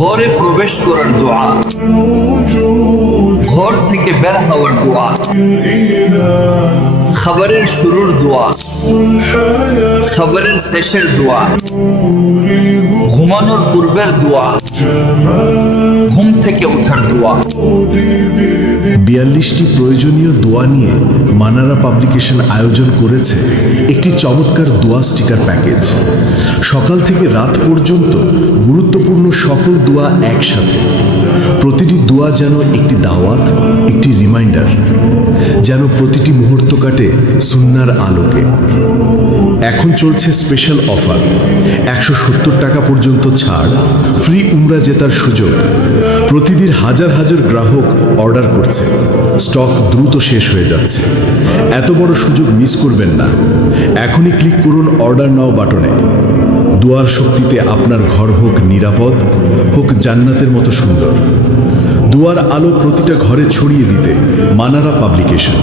ঘরে প্রবেশ করার দোয়া, ঘর থেকে বের হওয়ার দোয়া, খাবারের শুরুর দোয়া, খাবারের শেষের দোয়া, ঘুমানোর পূর্বের দোয়া, ঘুম থেকে ওঠার দোয়া। ৪২টি প্রয়োজনীয় দোয়া নিয়ে মানারা পাবলিকেশন আয়োজন করেছে একটি চমৎকার দোয়া স্টিকার প্যাকেজ। সকাল থেকে রাত পর্যন্ত গুরুত্বপূর্ণ সকল দোয়া একসাথে। প্রতিটি দোয়া যেন একটি দাওয়াত, একটি রিমাইন্ডার, যেন প্রতিটি মুহূর্ত কাটে সুন্নাহর আলোকে। এখন চলছে স্পেশাল অফার, ১৭০ টাকা পর্যন্ত ছাড়, ফ্রি উমরা জেতার সুযোগ। প্রতিদিন হাজার হাজার গ্রাহক অর্ডার করছে, স্টক দ্রুত শেষ হয়ে যাচ্ছে। এত বড় সুযোগ মিস করবেন না। এখনই ক্লিক করুন অর্ডার নাও বাটনে। দোয়ার শক্তিতে আপনার ঘর হোক নিরাপদ, হোক জান্নাতের মতো সুন্দর। দোয়ার আলো প্রতিটা ঘরে ছড়িয়ে দিতে মানারা পাবলিকেশন।